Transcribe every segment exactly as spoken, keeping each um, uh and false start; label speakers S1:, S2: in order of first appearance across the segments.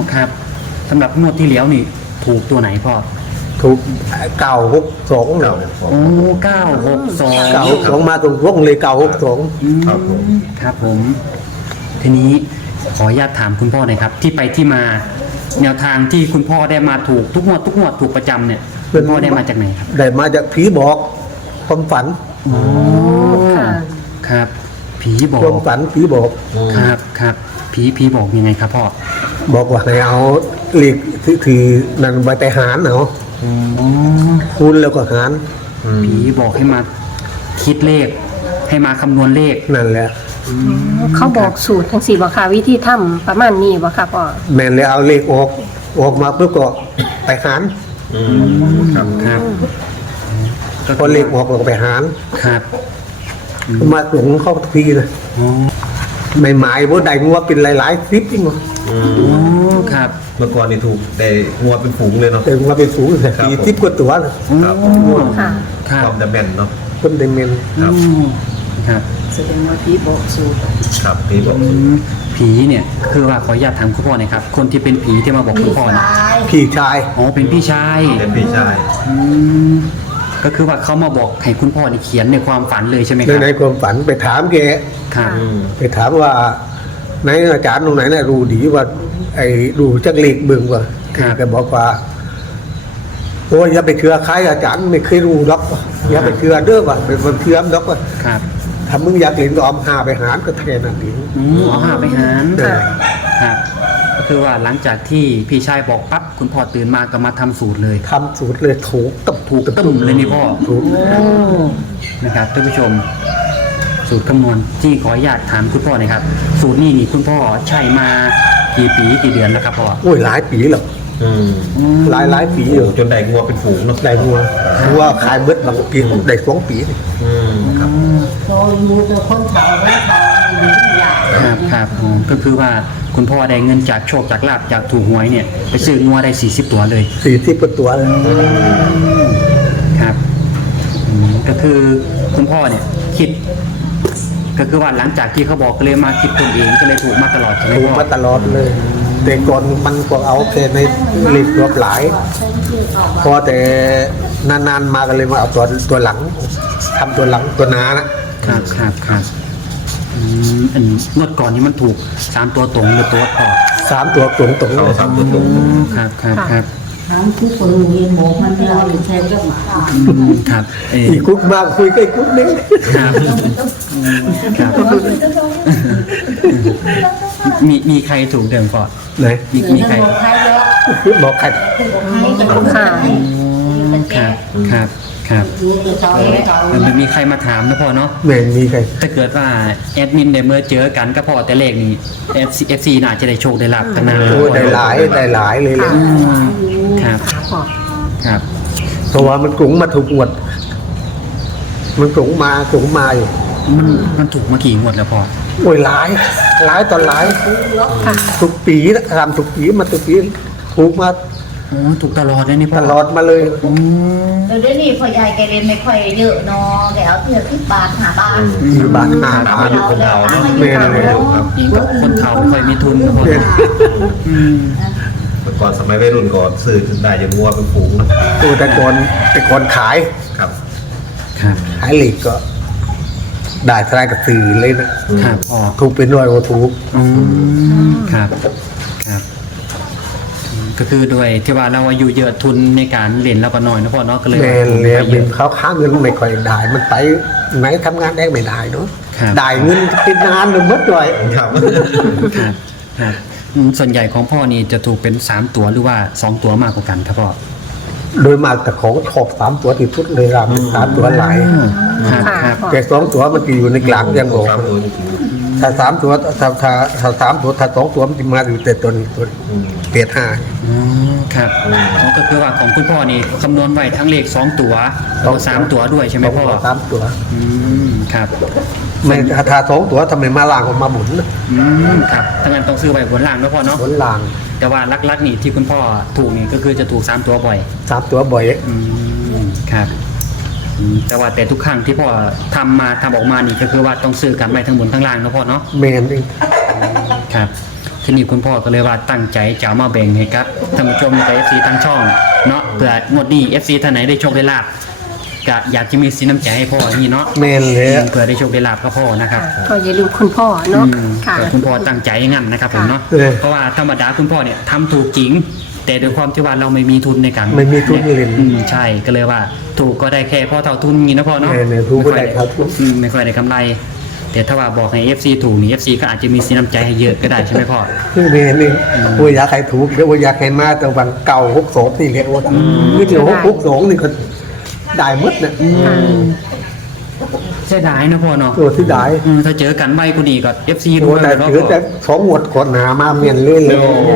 S1: ครับสำหรับงวดที่แล้วนี่ถูกตัวไหนพ่อ
S2: ถูกเก่าหกสองเนาะ
S1: โอ้เก้าหกสอง
S2: เก่าหกสองมาตรงวงเลยเก่าหกสอง
S1: ครับผมครับผมทีนี้ขออนุญาตถามคุณพ่อหน่อยครับที่ไปที่มาแนวทางที่คุณพ่อได้มาถูกทุกงวดทุกงวดถูกประจำเนี่ยคุณพ่อได้มาจากไหนครับ
S2: ได้มาจากผีบอกความฝัน
S1: อ๋อครับผีบอก
S2: ความฝันผีบอก
S1: ครับครับผีผีบอกยังไงครับพ่อ
S2: บอกว่าให้เอาเหล็กที่ที่นั่นไปไปหารเนาะคูณแล้วก็หาร
S1: ผีบอกให้มาคิดเลขให้มาคำนวณเลข
S2: นั่นแหละ
S3: เขาบอกสูตรทั้งสี่บอกค่ะวิธีทำประมาณนี้บอกค่ะพ่อ
S2: แม่นเลยเอาเลขออกออกมาเพื่อก็ไปหาร
S1: ครับครับ
S2: พอเลขออกเราก็ไปหาร
S1: ครับ
S2: มาหลงเข้าทีเลยไม่หมายว่าใดงัวเป็นหลายๆคลิปจริงเหรอ
S1: ครับ
S4: เมื่อก่อนนี่ถูกได้งัวเป็นฝูงเลยเนาะ
S2: แต่งัวเป็นฝูงเลยทีคลิปกว่าตัว
S4: ครับ
S3: ค่ะ
S4: ความดัมเบนเนาะ
S2: ต้นเดมเมน
S1: ครับครับ
S5: แสดงว่าผีบอกสูตร
S4: ครับผีบอก
S1: ผีเนี่ยคือว่าขออนุญาตถามคุณพ่อหน่อยครับคนที่เป็นผีที่มาบอกคุณพ่อนะ
S2: พี่ชาย
S1: อ๋อเป็นพี่ชาย
S4: เป็นพี่ชาย
S1: ก็คือว่าเขามาบอกให้คุณพ่อนี่เขียนในความฝันเลยใช่ไหมครับ
S2: ในความฝันไปถามแกไปถามว่าไหนอาจารย์ตรงไหนน่ะรู้ดีว่าไอ้ดูจักเล็กเบิ่งว่าแกบอกว่าโอ้ยอย่าไปเชื่อใครอาจารย์ไม่เคยรู้หรอกอย่าไปเชื่อเด้อว่าเป็นคนเชื่อมดอกว่าถ้ามึงอยากเห็นก็เอาหาไปหารก็แทนนั่นเอง
S1: อืมเอาหาไปหารครับก็คือว่าหลังจากที่พี่ชายบอกปั๊บคุณพ่อตื่นมาก็มาทำสูตรเลย
S2: ทำสูตรเลยถูกกับ
S1: ถูกกับตุ่มเลยนี่พ่อ
S2: ถูก
S1: นะครับท่านผู้ชมสูตรคำนวณที่ขออนุญาตถามคุณพ่อหน่อยครับสูตรนี้นี่คุณพ่อใช้มากี่ปีกี่เดือนแล้วครับพ่อ
S2: โอ้ยหลายปีแล้วหลายหลายปีอยู่
S4: จนได้งัวเป็นฝูงเนาะ
S2: ได้งัวงัวขายเบิดบางปีได้สองปี
S5: ครับโอ้ยมูจะคนเฒ่าแล้วเฒ่าอยู่ใหญ่
S1: ครับครับก็คือว่าคุณพ่อได้เงินจากโชคจากลาภจากถูกหวยเนี่ยไปซื้องัวได้สี่สิบตัวเลย
S2: สี่สิบตัวเลย
S1: ครับก็คือคุณพ่อเนี่ยคิดก็คือว่าหลังจากที่เขาบอกก็เลยมาคิดตนเองก็เลยถูกมาตลอดใช่ไหมพ่อ
S2: ถูกมาตลอดเลยแต่ก่อนมันก็เอาแค่ในเล็กรอบหลายพอแต่นานๆมากันเลยมาเอาตัวตัวหลังทำตัวหลังตัวนา
S1: นะครับครับครับอันงวดก่อนนี้มันถูกสามตัวตรงหรือตัวพอ
S2: สามตัวตรงตรง
S4: สามตัวตรง
S1: ครับครับครับ
S5: ถามทุกคนเรียนหมอมันไม่เอาหรือแทนก็หมา
S1: ครับ
S2: อีกคุกมากคุยกับคุกนึง
S1: ครับครับมีมีใครถูกเดิมก่อน
S2: เลย
S1: มีมีใคร
S2: บอกใคร
S1: ครับครับครับมันมีใครมาถามนะพ่อเนาะ
S2: ไม่มีใคร
S1: ถ้าเกิดว่าแอดมินได้เมื่อเจอกันก็พอแต่เลขนี้เอฟซีเอฟซีน่าจะได้โชคได้ลาภตั้งนาน
S2: ได้หลายได้หลายเลยเลย
S1: ครับครับ
S2: เพราะว่ามันกลุ่มมาถูกงวดมันกลุ่มมากลุ่มมาอยู่
S1: มันมันถูกมากี่งวดแล้วพ่อ
S2: โอ้ยหลายหลายตอนหลายทุกปีนะทำทุกปีมาทุกปีถูกมา
S1: อ๋อถูกตลอดเลยนี่พ่อ
S2: ตลอดมาเลย
S5: เดี๋ยวนี้พ่อใหญ่แกเรียนไม่ค่อยเยอะเนาะแกเอาเพื่อที่บาทหาบาท
S2: ที่บาทหาบาท
S4: อยู่คนเฒ่าเนาะ
S2: ไม่เลย
S1: ครับอีกคนเฒ่าค่อยมีทุนนะพ่อ
S4: เมื่อก่อนสมัยวัยรุ่นก่อนซื้อได้ยังงัวเป็นฝูงนะ
S2: โอ้แต่ก่อนแต่ก่อนขาย
S4: ครับ
S1: ครับ
S2: ขายเหล็กก็ได้ทลายกระตือเลยนะครับถูกเป็นร้อยกว่าถูก
S1: ครับครับก็คือด้วยที่ว่าเราอายุเยอะทุนในการเรียนแล้วก็น้อยนะพ่อเนาะก็เลย
S2: แม่เลยเป็นเขาค้าเงินไม่ค่อยได้มันไปไหนทำงานได้ไม่ได้เนาะได้เงินเป็นงานหรือมัดเลย
S4: ครับ
S1: ครับครับส่วนใหญ่ของพ่อนี่จะถูกเป็นสามตัวหรือว่าสองตัวมากกว่ากันครับพ่อ
S2: โดยมากแต่ของชอบสามตัวที่พุทธเลยราเป็นสามตัวหลายแต่สองตัวมันอยู่ในกลางยังบอกถ้าสามตัวถ้าถ้าถ้าสามตัวถ้าสองตัวมันจะมาอยู่แต่ตัวนี้ตัวเกียรติห้า
S1: ครับก็คือว่าของคุณพ่อนี่คำนวณไว้ทั้งเลขสองตัวแล้วก็สามตัวด้วยใช่ไหมพ่อ
S2: สามตัว
S1: อืมครับ
S2: ไม่ถ้าสองตัวทำไมมาล่างออกมาหมุน
S1: อืมครับทั้งนั้นต้องซื้อไว้บนล่างนะพ่อเนาะ
S2: บนล่าง
S1: แต่ว่าลักๆนี่ที่คุณพ่อถูกนี่ก็คือจะถูกสามตัวบ่อย
S2: สามตัวบ่อย
S1: อืมครับแต่ว่าแต่ทุกครั้งที่พ่อทำมาทำออกมานี่ก็คือว่าต้องซื้อกันไว้ทั้งบนทั้งล่างนะพ่อเนาะ
S2: เมนเอง
S1: ครับททีนี้คุณพ่อก็เลยว่าตั้งใจจะเอามาแบ่งให้ครับท่านผู้ชมกับ เอฟ ซี ทางช่องเนาะเผื่องวดนี้ เอฟ ซี ท่านไหนได้โชคได้ลาบก็อยากจะมีสินน้ำใจให้พ่ออย่างนี้เนาะ
S2: แม่นเลย
S1: เผื่อได้โชคได้ลาบก็พ่อนะครับ
S3: ก็อย่าลืมคุณพ่อเนาะ
S1: อืม
S3: ค่ะ
S1: แต่คุณพ่อตั้งใจอย่างนั้นนะครับผมเนาะ
S2: เออ
S1: เพราะว่าธรรมดาคุณพ่อเนี่ยทำถูกจริง แต่ด้วยความที่ว่าเราไม่มีทุนในการ
S2: ไม่มีทุนเล่น
S1: อืมใช่ก็เลยว่าถูกก็ได้แค่พ่อเท่าทุนอย่างนี้นะพ่อเนาะ
S2: แม่เนี่ยทุกคนได้ครับ
S1: อืมไม่ค่อยได้กำไร แต่ถ้าว่าบอกให้ เอฟ ซี ถูกนี่ เอฟ ซี ก็อาจจะมีสินน้ำใจให้เยอะก็ได้ใช่ไหมพ่อ
S2: คือเนี่ยนี่ว่าอยากให้ถูกหรือว่าอยากให้มาแต่วันเก่าหกสองที่เรียกว่าคือเดี๋ยวหกหกสองนี่ก็ได้หมดเนี่ย
S1: เสียดายนะพ่อเนาะ
S2: ตัวที่ได้
S1: อืมถ้าเจอกันไวกูดีก็ เอฟ ซี ดู
S2: โอ้
S1: เล
S2: แต่
S1: ยเนาะ
S2: ถือ
S1: พ่อ
S2: แต่สองหมวดคนหามาเมียนเรื่อยเลย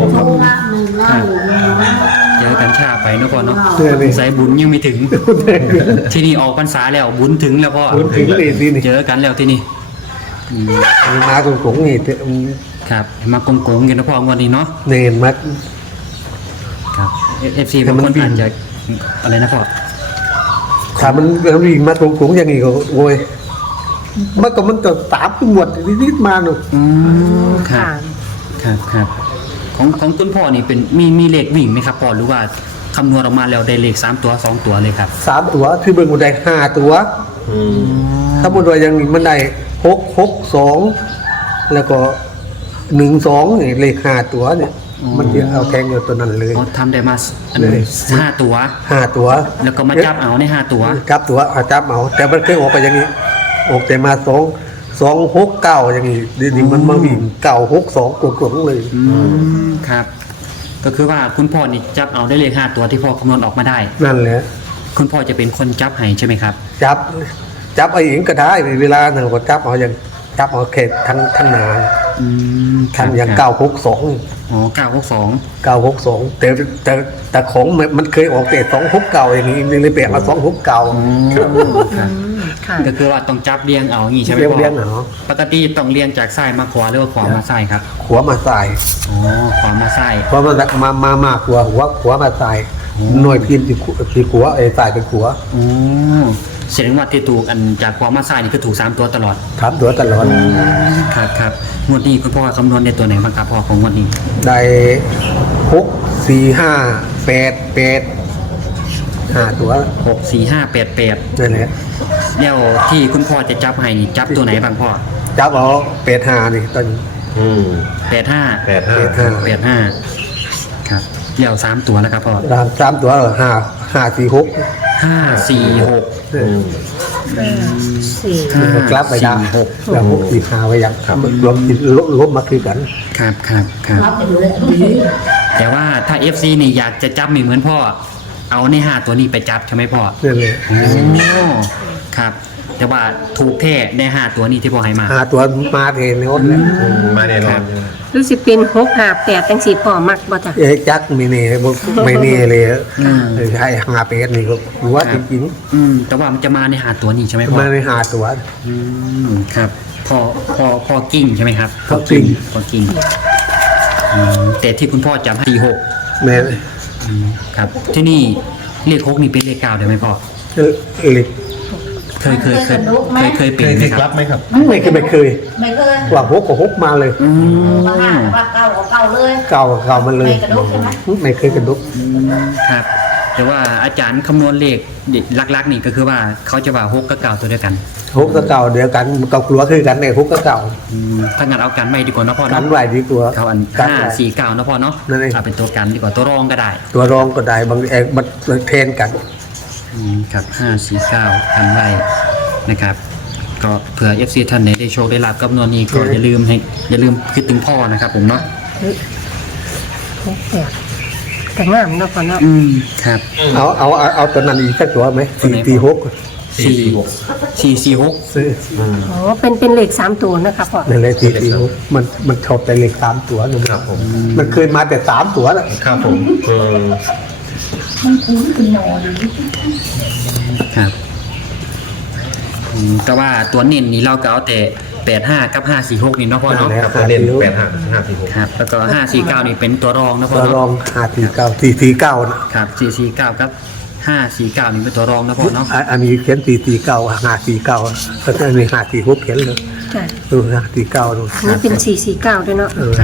S1: เจอกันช้าไปเนาะพ่อเนาะ
S2: เออนี่
S1: สายบุญยังไม่ถึง ที่นี่ออกพรรษาแล้วบุญถึงแล้วพ่อ
S2: บุญถึงเลยสินี่
S1: เจอกันแล้วที่นี่อืม
S2: มาตรงกงนี่
S1: ครับมากงโกงกันนะพ่องวันนี้เนาะ
S2: เนนมา
S1: ครับ เอฟ ซี
S2: แต่
S1: บาง
S2: มัน
S1: คนอาจจะอะไรนะพ่อ
S2: ถ้ามันมันวิ่งมาตรงกงอย่างนี้ก็โวยมันก็มันจะตามหมวดนิดๆมาหนู
S1: อืมครับ ครับครับของของคุณพ่อนี่เป็นมีมีเลขวิ่งไหมครับพ่อหรือว่าคำนวณออกมาแล้วได้เลขสามตัวสองตัวเลยครับ
S2: สามตัวที่เบิ่งมันได้ห้าตัว
S4: อืม
S2: ถ้าบนตัวอย่างนี้มันได้หกหกสองแล้วก็หนึ่งสองนี่เลขห้าตัวเนี่ย
S1: อืม
S2: มันจะเอาแทงอยู่ตัวนั้นเลย
S1: อ๋อทำได้มาอันนี้
S2: เลย
S1: ห้าตัว
S2: ห้าตัว
S1: แล้วก็มาจับเอาในห้าตัว
S2: จับตัวเอาจับเอาแต่มันเคยออกไปอย่างนี้ออกแต่มาสองสองหกเก้าอย่างนี้เดี๋ยวนี้มันมาวิ่งเก้าหกสองกลงๆเลย
S1: อืมครับ ก็คือว่าคุณพ่อนี่จับเอาได้เลขห้าตัวที่พ่อคำนวณออกมาได้
S2: นั่นแหละ
S1: คุณพ่อจะเป็นคนจับให้ใช่ไหมครับ
S2: จับ จับเอาเองก็ได้เวลาหนึ่งก็จับเอาอย่างจับเอาเขตทั้งทั้งนา
S1: อืม
S2: ทันอย่าง
S1: ครับ
S2: เก้าหกสอง
S1: อ๋อเก้าหกสอง
S2: เก้าหกสองแต่แต่แต่ของมันมันเคยออกแต่สองหกเก้าอย่างนี้เลยเปลี่ยนมาสองหกเก้า
S1: อ๋อครับ
S3: ค่ะ
S1: ก็คือว่าต้องจับเรียงเอาอย่างนี้ใช่ไหม
S2: เรียง
S1: พ่อ
S2: เรียงเหรอ
S1: ปกติต้องเรียงจากซ้ายมาขวาหรือว่าขวามาซ้ายครับ
S2: หัวมาใส่
S1: อ๋อขวามาซ้าย
S2: เพราะมันมามามากหัวหัวหัวมาใส่หน่วยพินที่ที่หัวไอ้ใส่เป็นหัว
S1: อ๋อแสดงว่าที่ถูกอันจากขวามาซ้ายนี่คือถูกสามตัวตลอด
S2: ถามตัวตลอด
S1: ครับครับงวดนี้คุณพ่อคำนวณในตัวไหนบ้างครับพ่อของงวดนี้
S2: ได้หกสี่ห้าแปดแปดห้าตัว
S1: หกสี่ห้าแปดแปด
S2: นั่นแหละ
S1: แล้วที่คุณพ่อจะจับให้นี่จับตัวไหนบ้างพ่อ
S2: จับเอาแปดห้านี่ตอนนี้
S4: อืม
S1: แปดห้า
S4: แปดห้า
S2: แปดห้า
S1: แปดห้าครับแล้วสามตัวแล้วครับพ่อ
S2: รามสามตัวห้าห้าสี่หก
S1: ห้าสี่หก
S4: อืม
S3: สี่
S1: ห้า
S2: กลับไปได้
S1: สี่หก
S2: แล้วหกสี่ห้าไว้ยังรวมกินลบลบมาคือกัน
S1: ครับครับครับ
S5: รับไปดูเลย
S1: แต่ว่าถ้า เอฟ ซี นี่อยากจะจับไม่เหมือนพ่อ เอาในห้าตัวนี้ไปจับใช่ไหมพ่อ
S2: นั่นเลย
S1: โอ้ครับ แต่ว่าถูกแท้ในห้าตัวนี้ที่พ่อให้มา
S2: หาตัวมาเทนโน้ตเลย
S4: อืมมาแน่นอนใช่ไหม
S3: รู้สึกเป็นหกห้าแปดจังสี่พ่อมักบ่จ้ะ
S2: เอ๊ะจักไม่เน่บ่ไม่เน่เลย
S1: อืม
S2: ใช่หาเป็ดนี่ก็รู้ว่าจริง
S1: อืมแต่ว่ามันจะมาในห้าตัวนี้ใช่ไหมพ่อ
S2: ๆมาในหาตัว
S1: อืมครับพอพอพอกิ้งใช่ไหมครับ
S2: พอกิ้ง
S1: พอกิ้งอืมแต่ที่คุณพ่อจำสี่หก
S2: แม่
S1: อืมครับ ที่นี่เลขหกนี่เป็นเลขเก้าได้ไหมพ่อ
S2: เออเล็ก
S1: เคยเคยเคยเคยเคยเป็
S4: เคน ย
S1: ไหม
S4: ติด
S1: ค
S4: รั
S1: รั
S4: บบ ไหมครับ
S2: ไม่เคยไม่เคย
S5: ไม่เคย
S2: ว่าหกก็หกมาเลย
S1: อืม
S5: มาหาว่าเก่าก็เก่าเลย
S2: เก่าเก่ามันเลย
S5: ไม่กระดกใช่ไหม
S2: ไม่เคยกระดุก
S1: ครับ แต่ว่าอาจารย์คำนวณเลขลักๆนี่ก็คือว่าเขาจะว่าหกกับเก้าตัวเดียวกัน
S2: หกก็เก่าเดียวกันเก่ากลัวคือกันในหกก็เก่า
S1: อืมถ้างั้นเอากันไม่ดีกว่าเนาะพ่อ
S2: กั
S1: เนาะ
S2: นไหวดีกว่า
S1: เขาอัน
S2: กัน
S1: ห้า
S2: ไว้
S1: สี่เก้าเนาะพ่อเนาะ
S2: นั่นเอง
S1: เอาเป็นตัวกันดีกว่าตัวรองก็ได้
S2: ตัวรองก็ได้บางเองมันเทรนกัน
S1: อืมครับห้าสี่เก้ากันไว้นะครับ ก็เผื่อ เอฟ ซี ท่านไหนได้โชคได้ลาบกับนวลนี้ก็อย่าลืมให้อย่าลืมคิดถึงพ่อนะครับผมเนาะ
S3: หกแปดแต่งามเนาะพ่อเนาะ
S1: อืมครับ
S2: เอาเอาเอาเอาตัวนั้นอีกสักตัวไหม
S1: ตัว
S2: สี่
S1: ไหน
S2: สี่หก
S1: สี่สี่สี่หก
S2: ซื้อ
S3: อ๋อเป็นเป็นเลขสามตัวนะคะพ่อ
S2: นั่นเลยสี่สี่หกมันมันชอบแต่เลขสามตัวนึง
S4: ครับผม
S2: มันเคยมาแต่สามตัวแล้ว
S4: ครับผมเออ
S5: มันคุ้นคุณหมอดี
S1: ครับอืมแต่ว่าตัวเน้นนี่เราก็เอาแต่แปดห้ากับห้าสี่หกนี่เนาะพ่อเนาะ
S4: ครับตัวเล่นแปดห้าห้าสี่หก
S1: ครับแล้วก็ห้าสี่เก้านี่เป็นตัวรองนะพ่อ
S2: ตัวร
S1: เนาะ
S2: องห้าสี่เก้าสี่สี่เก้านะครับ
S1: สี่สี่เก้ากับห้าสี่เก้านี่เป็นตัวรองนะพ่อเนาะ
S2: อ่ะอันนี้เขียนสี่สี่เก้าห้าสี่เก้าก็จะมีห้าสี่หกเขียนเลย
S3: จ้ะ
S2: ดูห้าสี่เก้าดู
S3: อันนี้เป็นสี่สี่เก้าด้วยเนาะ
S2: เออ
S1: ครับอื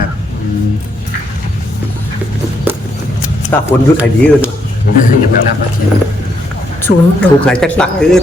S1: ม
S2: ถ้าฝนยุดหายดีอื่น
S1: อย่าเพิ่งรับโอเค
S3: ศูนย์
S2: ถูกหายจากตักอื่น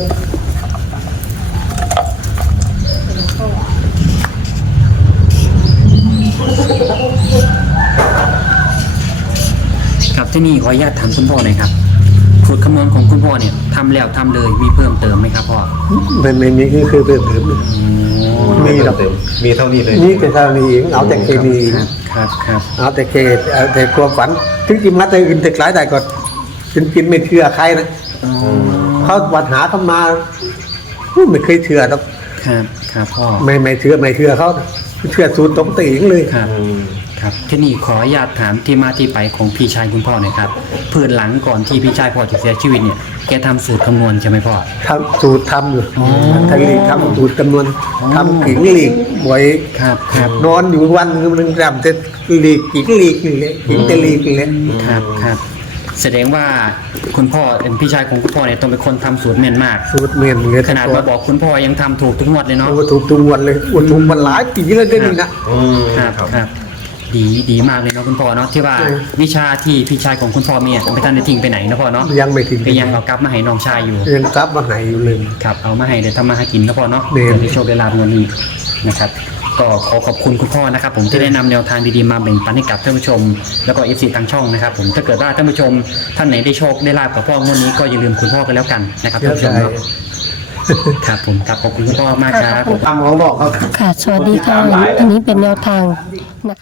S1: ครับที่นี่ขออนุญาตถามคุณพ่อหน่อยครับสูตรคำนวณของคุณพ่อเนี่ยทำแล้วทำเลยมีเพิ่มเติมไหมครับพ่อ
S2: ไม่ไม่มีคือคือเพิ่มเติม
S4: มีเต็มมีเท่านี้เลย
S2: นี่แต่เท่านี้เองเอาแต่เคมี
S1: ครับครับครับ
S2: เอาแต่เคเอาแต่ความฝันถึงกินมาแต่อื่นแต่หลายแต่ก็จนกินไม่เชื่อใครนะ
S1: อ๋อ
S2: เขาปัญหาเข้ามาไม่เคยเชื่อหรอก
S1: ครับครับพ่อ
S2: ไม่ไม่เชื่อไม่เชื่อเขาเชื่อสูตรตรงตีงเลย
S1: ครับ
S4: อืม
S1: ครับที่นี่ขออนุญาตถามที่มาที่ไปของพี่ชายคุณพ่อหน่อยครับพื้นหลังก่อนที่พี่ชายพ่อจะเสียชีวิตเนี่ยแกทำสูตรคำนวณใช่ไหมพ่อ
S2: ทำสูตรทำอยู่
S1: อ๋อ
S2: ทำลีกทำสูตรคำนวณ
S1: อ๋อ
S2: ทำกิ่งลีกบ่อย
S1: ครับครับ
S2: นอนอยู่วันหนึงจำแต่ลีกกิ่งลีกนี่แหละกิ่งแต่ลีกนี่แหละ
S1: ครับครับแสดงว่าคุณพ่อเป็นพี่ชายของคุณพ่อเนี่ยต้องเป็นคนทำสูตรแม่นมาก
S2: สูตรเมียนเลย
S1: ขนาดมาบอกคุณพ่อยังทำถูกทุกงวดเลยเนาะ
S2: โอ้ถูกทุกวันเลยโอ้ถูกมันหลายปีแล้วเดี๋ยวนี้นะ
S4: อืม
S1: ครับครับดีดีมากเลยเนาะคุณพ่อเนาะที่ว่า
S2: ใช่
S1: วิชาที่พี่ชายของคุณพ่อมีอ่ะไม่ทันได้ทิ้งไปไหนนะพ่อเนาะ
S2: ยังไม่ถึง
S1: ก็ยังเอากลับมาให้น้องชายอยู่
S2: ยังกลับมาใหายอยู่เลย
S1: ครับเอามาให้เดี๋ยวทำมาหากินนะพ่อเนาะ
S2: เนี่ย
S1: เดี๋ยวได้โชคได้ลาบเงินนี้นะครับก็ขอขอบคุณคุณพ่อนะครับผมที่ได้นำแนวทางดีๆมาแบ่งปันให้กับท่านผู้ชม แล้วก็เอฟซีทางช่องนะครับผมถ้าเกิดว่าท่านผู้ชมท่านไหนได้โชคได้ลาบกับพ่องวดนี้ก็อย่าลืมคุณพ่อกันแล้วกันนะครับ
S2: เย
S1: ท่าน
S2: อะ
S1: ผู้ช
S2: ใจ
S1: มเนาะครับผมครับขอบคุณคุณพ่อมากครับ
S2: ตามเขาบอกเขา
S3: ค่ะ สวัสดีค่ะอันนี้เป็นแนวทางนะคะ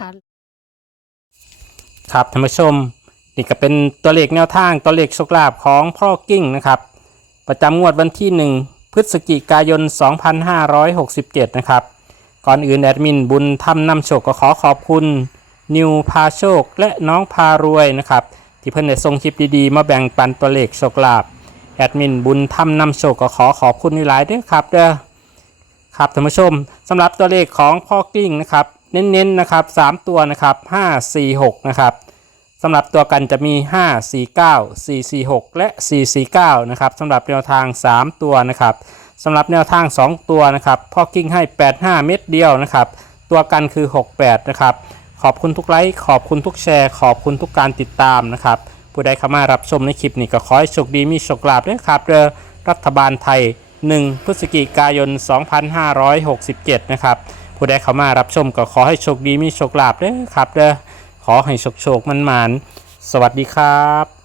S6: ครับท่านผู้ชมนี่ก็เป็นตัวเลขแนวทางตัวเลขโชคลาภของพ่อกิ้งนะครับประจำงวดวันที่หนึ่งพฤศจิกายนสองพันห้าร้อยหกสิบเจ็ดนะครับก่อนอื่นแอดมินบุญทำนำโชคก็ขอขอบคุณนิวพาโชคและน้องพารวยนะครับที่เพิ่นได้ส่งคลิปดีๆมาแบ่งปันตัวเลขโชคลาภแอดมินบุญทำนำโชคก็ขอขอบคุณหลายๆด้วยครับเด้อครับท่านผู้ชมสำหรับตัวเลขของพ่อกิ้งนะครับเน้นๆนะครับสามตัวนะครับห้า สี่ หกนะครับสำหรับตัวกันจะมี ห้า สี่ เก้า สี่ สี่ หก และ สี่ สี่ เก้า นะครับสำหรับแนวทางสามตัวนะครับสำหรับแนวทางสองตัวนะครับพ่อกิ้งให้ แปด ห้า เม็ดเดียวนะครับตัวกันคือ หก แปด นะครับขอบคุณทุกไลค์ขอบคุณทุกแชร์ขอบคุณทุกการติดตามนะครับผู้ใดเข้ามารับชมในคลิปนี้ก็ขอให้โชคดีมีโชคลาภด้วยครับเด้อรัฐบาลไทยหนึ่งพฤศจิกายนสองพันห้าร้อยหกสิบเจ็ดนะครับผู้ใดเข้ามารับชมก็ขอให้โชคดีมีโชคลาภด้วยครับเด้อขอให้โชคโชคมันหมานสวัสดีครับ